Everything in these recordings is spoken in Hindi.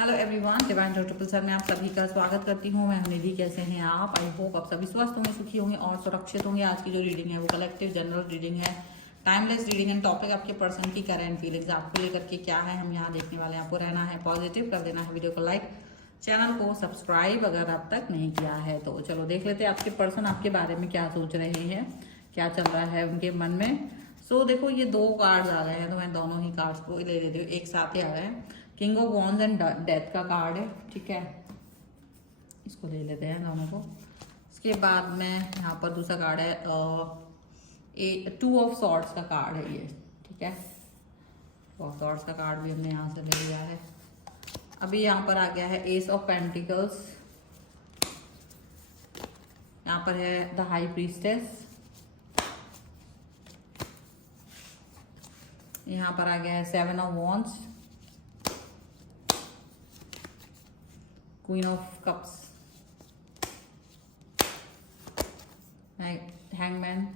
Hello everyone, divine triple sir में आप सभी का स्वागत करती हूँ। मैं हूं निधि। कैसे हैं आप? आई होप आप सभी स्वस्थ होंगे, सुखी होंगे और सुरक्षित होंगे। आज की जो रीडिंग है वो कलेक्टिव जनरल रीडिंग है, टाइमलेस रीडिंग है। टॉपिक आपके पर्सन की करंट फीलिंग्स आपको लेकर के क्या है हम यहाँ देखने वाले हैं। आपको रहना है पॉजिटिव, कर देना है वीडियो को लाइक, चैनल को सब्सक्राइब अगर आप तक नहीं किया है तो। चलो देख लेते हैं आपके पर्सन आपके बारे में क्या सोच रहे हैं, क्या चल रहा है उनके मन में। सो देखो, ये दो कार्ड्स आ गए हैं तो मैं दोनों ही कार्ड्स को ले लेती हूँ, एक साथ ही आ गए हैं। King of wands and death का कार्ड है, ठीक है, इसको ले लेते हैं दोनों को। इसके बाद में यहाँ पर दूसरा कार्ड है टू ऑफ सॉर्ड्स का कार्ड है ये, ठीक है। टू ऑफ सॉर्ड्स का कार्ड भी हमने यहाँ से ले लिया है। अभी यहाँ पर आ गया है एस ऑफ पेंटिकल्स, यहाँ पर है द हाई प्रीस्टेस, यहाँ पर आ गया है seven of wands, queen of cups, hangman,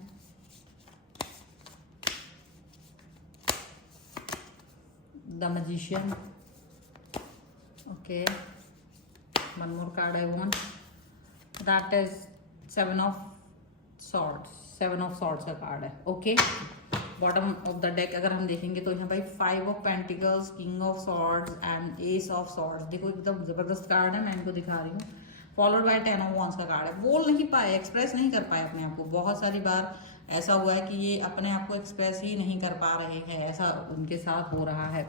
the magician, okay. One more card I want, that is seven of swords का कार्ड है, okay. Bottom of the deck अगर हम देखेंगे तो यहाँ भाई five of pentacles, king of swords and S of swords. देखो एकदम जबरदस्त कार्ड है, मैं इनको दिखा रही हूँ। Followed by ten of wands का कार्ड है। बोल नहीं पाए, एक्सप्रेस नहीं कर पाए अपने आप को। बहुत सारी बार ऐसा हुआ है कि ये अपने आप को एक्सप्रेस ही नहीं कर पा रहे हैं, ऐसा उनके साथ हो रहा है।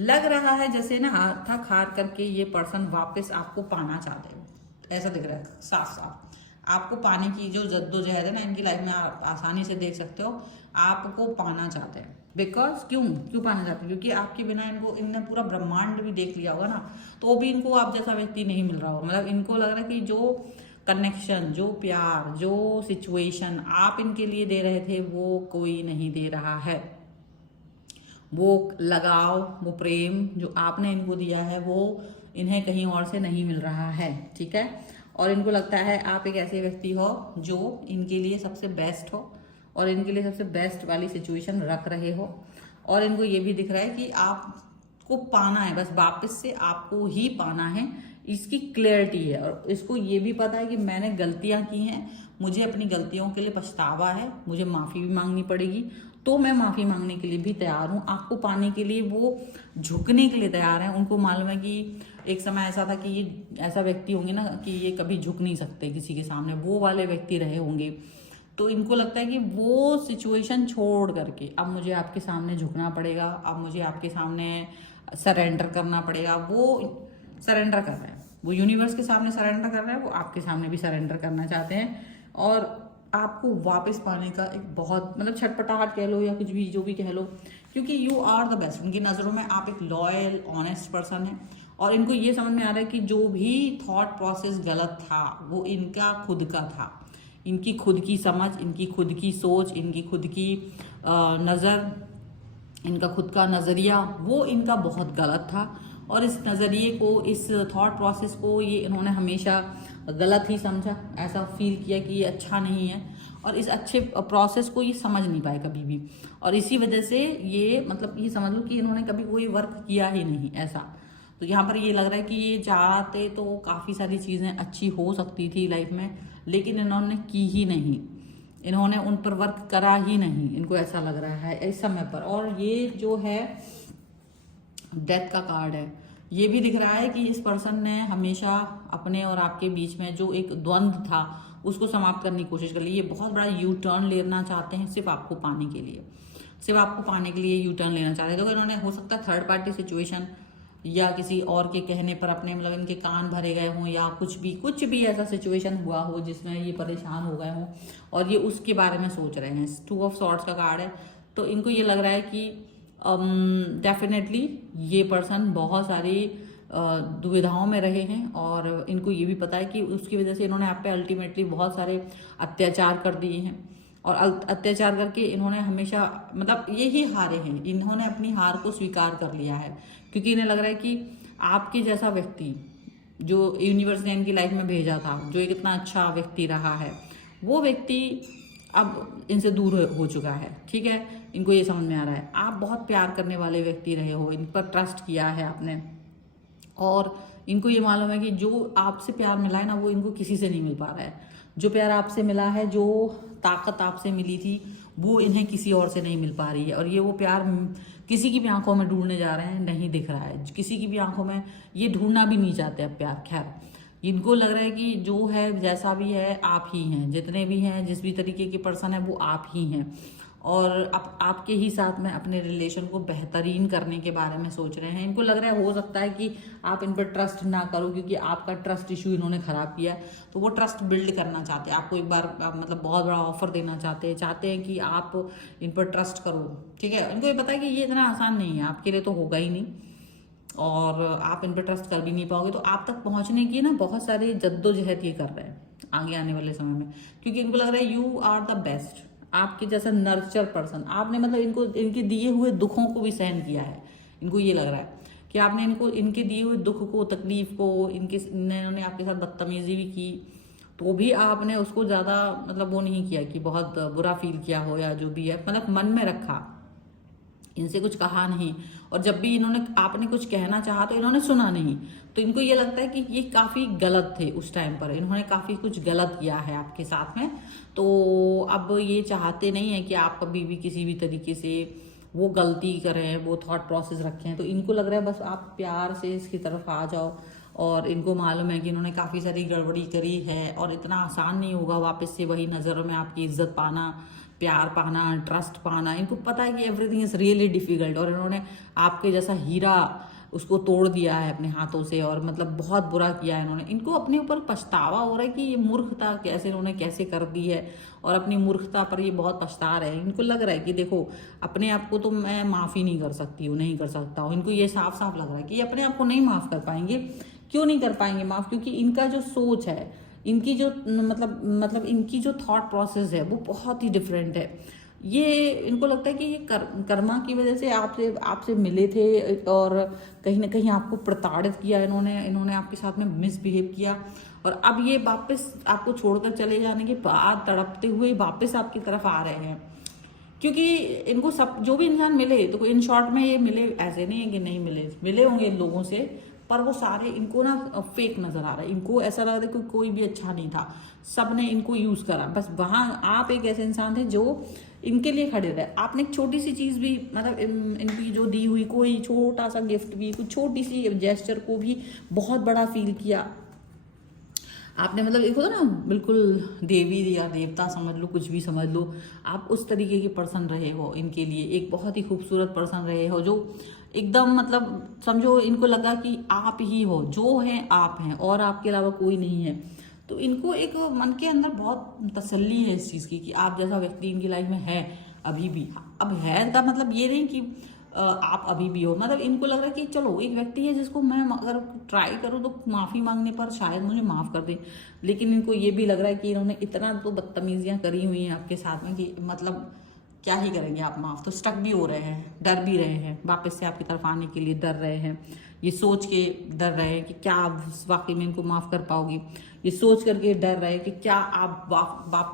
लग रहा है जैसे ना हाथ थक हार करके ये पर्सन वापस आपको पाना चाहते हो, ऐसा दिख रहा है साफ साफ। आपको पाने की जो जद्दोजहद है ना इनकी लाइफ में, आप आसानी से देख सकते हो, आपको पाना चाहते हैं। बिकॉज क्यों पाना चाहते हैं? क्योंकि आपके बिना इनने पूरा ब्रह्मांड भी देख लिया होगा ना, तो भी इनको आप जैसा व्यक्ति नहीं मिल रहा होगा। मतलब इनको लग रहा है कि जो कनेक्शन, जो प्यार, जो सिचुएशन आप इनके लिए दे रहे थे वो कोई नहीं दे रहा है। वो लगाव, वो प्रेम जो आपने इनको दिया है वो इन्हें कहीं और से नहीं मिल रहा है, ठीक है। और इनको लगता है आप एक ऐसे व्यक्ति हो जो इनके लिए सबसे बेस्ट हो और इनके लिए सबसे बेस्ट वाली सिचुएशन रख रहे हो। और इनको ये भी दिख रहा है कि आपको पाना है, बस वापस से आपको ही पाना है, इसकी क्लियरिटी है। और इसको ये भी पता है कि मैंने गलतियां की हैं, मुझे अपनी गलतियों के लिए पछतावा है, मुझे माफ़ी भी मांगनी पड़ेगी, तो मैं माफ़ी मांगने के लिए भी तैयार हूँ। आपको पाने के लिए वो झुकने के लिए तैयार हैं। उनको मालूम है कि एक समय ऐसा था कि ये ऐसा व्यक्ति होंगे ना कि ये कभी झुक नहीं सकते किसी के सामने, वो वाले व्यक्ति रहे होंगे। तो इनको लगता है कि वो सिचुएशन छोड़ करके अब मुझे आपके सामने झुकना पड़ेगा, अब मुझे आपके सामने सरेंडर करना पड़ेगा। वो सरेंडर कर रहे हैं, वो यूनिवर्स के सामने सरेंडर कर रहे हैं, वो आपके सामने भी सरेंडर करना चाहते हैं। और आपको वापस पाने का एक बहुत मतलब छटपटाहट कह लो या कुछ भी जो भी कह लो, क्योंकि यू आर द बेस्ट। उनकी नज़रों में आप एक लॉयल ऑनेस्ट पर्सन है। और इनको ये समझ में आ रहा है कि जो भी थॉट प्रोसेस गलत था वो इनका खुद का था, इनकी खुद की समझ, इनकी खुद की सोच, इनकी खुद की नज़र, इनका खुद का नज़रिया, वो इनका बहुत गलत था। और इस नज़रिए को, इस थॉट प्रोसेस को ये इन्होंने हमेशा गलत ही समझा, ऐसा फील किया कि ये अच्छा नहीं है। और इस अच्छे प्रोसेस को ये समझ नहीं पाए कभी भी। और इसी वजह से ये मतलब ये समझ लो कि इन्होंने कभी कोई वर्क किया ही नहीं ऐसा। तो यहाँ पर ये लग रहा है कि ये चाहते तो काफ़ी सारी चीज़ें अच्छी हो सकती थी लाइफ में, लेकिन इन्होंने की ही नहीं, इन्होंने उन पर वर्क करा ही नहीं, इनको ऐसा लग रहा है इस समय पर। और ये जो है डेथ का कार्ड है, ये भी दिख रहा है कि इस पर्सन ने हमेशा अपने और आपके बीच में जो एक द्वंद्व था उसको समाप्त करने की कोशिश कर ली। ये बहुत बड़ा यू टर्न लेना चाहते हैं सिर्फ आपको पाने के लिए, सिर्फ आपको पाने के लिए यू टर्न लेना चाहते हैं। तो इन्होंने हो सकता है थर्ड पार्टी सिचुएशन या किसी और के कहने पर अपने मतलब इनके कान भरे गए हों या कुछ भी ऐसा सिचुएशन हुआ हो जिसमें ये परेशान हो गए हों और ये उसके बारे में सोच रहे हैं। टू ऑफ सॉर्ड्स का कार्ड है, तो इनको ये लग रहा है कि डेफिनेटली ये पर्सन बहुत सारी दुविधाओं में रहे हैं और इनको ये भी पता है कि उसकी वजह से इन्होंने आप पे अल्टीमेटली बहुत सारे अत्याचार कर दिए हैं। और अत्याचार करके इन्होंने हमेशा मतलब यही हारे हैं, इन्होंने अपनी हार को स्वीकार कर लिया है। क्योंकि इन्हें लग रहा है कि आपके जैसा व्यक्ति जो यूनिवर्स ने इनकी लाइफ में भेजा था, जो एक इतना अच्छा व्यक्ति रहा है, वो व्यक्ति अब इनसे दूर हो चुका है, ठीक है। इनको ये समझ में आ रहा है आप बहुत प्यार करने वाले व्यक्ति रहे हो, इन पर ट्रस्ट किया है आपने, और इनको ये मालूम है कि जो आपसे प्यार मिला है ना, वो इनको किसी से नहीं मिल पा रहा है। जो प्यार आपसे मिला है, जो ताकत आपसे मिली थी, वो इन्हें किसी और से नहीं मिल पा रही है। और ये वो प्यार किसी की भी आंखों में ढूंढने जा रहे हैं, नहीं दिख रहा है किसी की भी आंखों में। ये ढूंढना भी नहीं चाहते अब प्यार। खैर, इनको लग रहा है कि जो है, जैसा भी है, आप ही हैं। जितने भी हैं, जिस भी तरीके के पर्सन है, वो आप ही हैं। और आपके ही साथ में अपने रिलेशन को बेहतरीन करने के बारे में सोच रहे हैं। इनको लग रहा है, हो सकता है कि आप इन पर ट्रस्ट ना करो, क्योंकि आपका ट्रस्ट इशू इन्होंने खराब किया है। तो वो ट्रस्ट बिल्ड करना चाहते हैं, आपको एक बार मतलब बहुत बड़ा ऑफर देना चाहते हैं कि आप इन पर ट्रस्ट करो। ठीक है, इनको ये पता है कि ये इतना आसान नहीं है, आपके लिए तो होगा ही नहीं, और आप इन पर ट्रस्ट कर भी नहीं पाओगे। तो आप तक पहुंचने की ना बहुत सारी जद्दोजहद ये कर रहे हैं आगे आने वाले समय में, क्योंकि इनको लग रहा है यू आर द बेस्ट। आपके जैसा नर्चर पर्सन आपने, मतलब इनको इनके दिए हुए दुखों को भी सहन किया है। इनको ये लग रहा है कि आपने इनको इनके दिए हुए दुख को, तकलीफ को, इन्होंने आपके साथ बदतमीजी भी की, तो भी आपने उसको ज़्यादा मतलब वो नहीं किया कि बहुत बुरा फील किया हो या जो भी है, मतलब मन में रखा, इनसे कुछ कहा नहीं। और जब भी इन्होंने आपने कुछ कहना चाहा तो इन्होंने सुना नहीं। तो इनको ये लगता है कि ये काफ़ी गलत थे उस टाइम पर, इन्होंने काफ़ी कुछ गलत किया है आपके साथ में। तो अब ये चाहते नहीं है कि आप कभी भी किसी भी तरीके से वो गलती करें, वो थॉट प्रोसेस रखें। तो इनको लग रहा है बस आप प्यार से इसकी तरफ आ जाओ। और इनको मालूम है कि इन्होंने काफ़ी सारी गड़बड़ी करी है, और इतना आसान नहीं होगा वापस से वही नज़रों में आपकी इज्जत पाना, प्यार पाना, ट्रस्ट पाना। इनको पता है कि एवरीथिंग इज़ रियली डिफिकल्ट, और इन्होंने आपके जैसा हीरा उसको तोड़ दिया है अपने हाथों से, और मतलब बहुत बुरा किया है इन्होंने। इनको अपने ऊपर पछतावा हो रहा है कि ये मूर्खता कैसे इन्होंने कैसे कर दी है, और अपनी मूर्खता पर ये बहुत पछता रहे हैं। इनको लग रहा है कि देखो, अपने आप को तो मैं माफ़ी नहीं कर सकती हूँ, नहीं कर सकता हूँ। इनको ये साफ साफ लग रहा है कि ये अपने आप को नहीं माफ़ कर पाएंगे। क्यों नहीं कर पाएंगे माफ़? क्योंकि इनका जो सोच है, इनकी जो मतलब इनकी जो थॉट प्रोसेस है, वो बहुत ही डिफरेंट है। ये इनको लगता है कि ये कर्मा की वजह से आपसे मिले थे, और कहीं ना कहीं आपको प्रताड़ित किया इन्होंने आपके साथ में मिसबिहेव किया, और अब ये वापस आपको छोड़कर चले जाने के बाद तड़पते हुए वापस आपकी तरफ आ रहे हैं। क्योंकि इनको सब जो भी इंसान मिले, तो इन शॉर्ट में ये मिले, ऐसे नहीं है कि नहीं मिले होंगे इन लोगों से, पर वो सारे इनको ना फेक नजर आ रहा है। इनको ऐसा लग रहा है कि कोई भी अच्छा नहीं था, सब ने इनको यूज करा। बस वहां आप एक ऐसे इंसान थे जो इनके लिए खड़े रहे। आपने एक छोटी सी चीज भी, मतलब इनकी जो दी हुई कोई छोटा सा गिफ्ट भी, कुछ छोटी सी जेस्चर को भी बहुत बड़ा फील किया आपने। मतलब एक होता ना, बिल्कुल देवी या देवता समझ लो, कुछ भी समझ लो, आप उस तरीके के पर्सन रहे हो इनके लिए। एक बहुत ही खूबसूरत पर्सन रहे हो, जो एकदम मतलब समझो, इनको लगा कि आप ही हो, जो हैं आप हैं, और आपके अलावा कोई नहीं है। तो इनको एक मन के अंदर बहुत तसल्ली है इस चीज़ की कि आप जैसा व्यक्ति इनकी लाइफ में है अभी भी। अब है का मतलब ये नहीं कि आप अभी भी हो, मतलब इनको लग रहा है कि चलो एक व्यक्ति है जिसको मैं अगर ट्राई करूँ तो माफ़ी मांगने पर शायद मुझे माफ़ कर दे। लेकिन इनको ये भी लग रहा है कि इन्होंने इतना तो बदतमीजियाँ करी हुई हैं आपके साथ में कि मतलब क्या ही करेंगे आप माफ़। तो स्टक भी हो रहे हैं, डर भी रहे हैं, वापस से आपकी तरफ आने के लिए डर रहे हैं। ये सोच के डर रहे हैं कि क्या आप वाकई में इनको माफ़ कर पाओगी। ये सोच करके डर रहे हैं कि क्या आप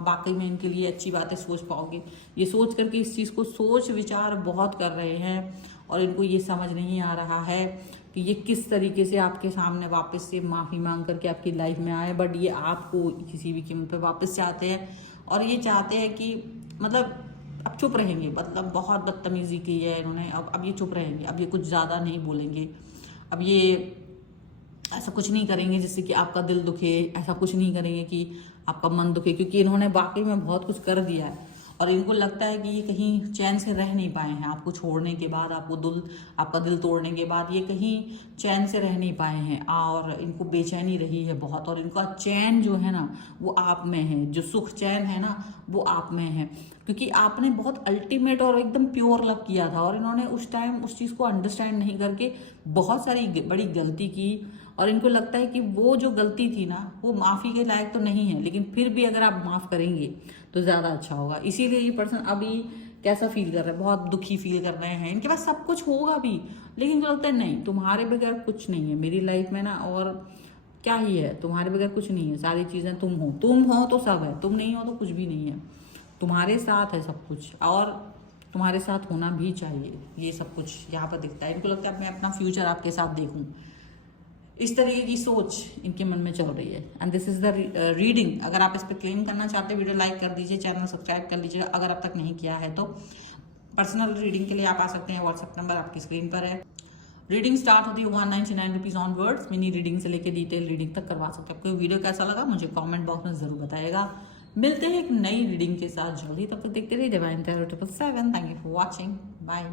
वाकई में इनके लिए अच्छी बातें सोच पाओगे। ये सोच करके इस चीज़ को सोच विचार बहुत कर रहे हैं, और इनको ये समझ नहीं आ रहा है कि ये किस तरीके से आपके सामने वापस से माफ़ी मांग करके आपकी लाइफ में आए। बट ये आपको किसी भी कीमत पे वापस चाहते हैं, और ये चाहते हैं कि मतलब अब चुप रहेंगे। मतलब बहुत बदतमीजी की है इन्होंने, अब ये चुप रहेंगे, अब ये कुछ ज़्यादा नहीं बोलेंगे, अब ये ऐसा कुछ नहीं करेंगे जिससे कि आपका दिल दुखे, ऐसा कुछ नहीं करेंगे कि आपका मन दुखे, क्योंकि इन्होंने वाकई में बहुत कुछ कर दिया है। और इनको लगता है कि ये कहीं चैन से रह नहीं पाए हैं आपको छोड़ने के बाद, आपका दिल तोड़ने के बाद ये कहीं चैन से रह नहीं पाए हैं, और इनको बेचैनी रही है बहुत। और इनका चैन जो है ना, वो आप में है, जो सुख चैन है ना, वो आप में है, क्योंकि आपने बहुत अल्टीमेट और एकदम प्योर लव किया था, और इन्होंने उस टाइम उस चीज़ को अंडरस्टैंड नहीं करके बहुत सारी बड़ी गलती की। और इनको लगता है कि वो जो गलती थी ना, वो माफ़ी के लायक तो नहीं है, लेकिन फिर भी अगर आप माफ़ करेंगे तो ज़्यादा अच्छा होगा। इसीलिए ये पर्सन अभी कैसा फील कर रहा है, बहुत दुखी फील कर रहे हैं। इनके पास सब कुछ होगा भी, लेकिन इनको लगता है नहीं, तुम्हारे बगैर कुछ नहीं है मेरी लाइफ में ना, और क्या ही है, तुम्हारे बगैर कुछ नहीं है, सारी चीज़ें तुम हो तो सब है, तुम नहीं हो तो कुछ भी नहीं है, तुम्हारे साथ है सब कुछ, और तुम्हारे साथ होना भी चाहिए। ये सब कुछ यहाँ पर दिखता है। इनको लगता है मैं अपना फ्यूचर आपके साथ देखूँ, इस तरीके की सोच इनके मन में चल रही है। And this is the reading. अगर आप इस पर क्लेम करना चाहते हैं, वीडियो लाइक कर दीजिए, चैनल सब्सक्राइब कर लीजिए अगर अब तक नहीं किया है तो। पर्सनल रीडिंग के लिए आप आ सकते हैं, व्हाट्सएप नंबर आपकी स्क्रीन पर है। रीडिंग स्टार्ट होती है 199 रुपीज ऑनवर्ड्स। मिनी रीडिंग से लेकर डिटेल रीडिंग तक करवा सकते हैं। आपको वीडियो कैसा लगा मुझे कमेंट बॉक्स में जरूर बताइएगा। मिलते हैं एक नई रीडिंग के साथ जल्दी, तब तक देखते रहिए divine tarot 777। Thank you for watching, bye.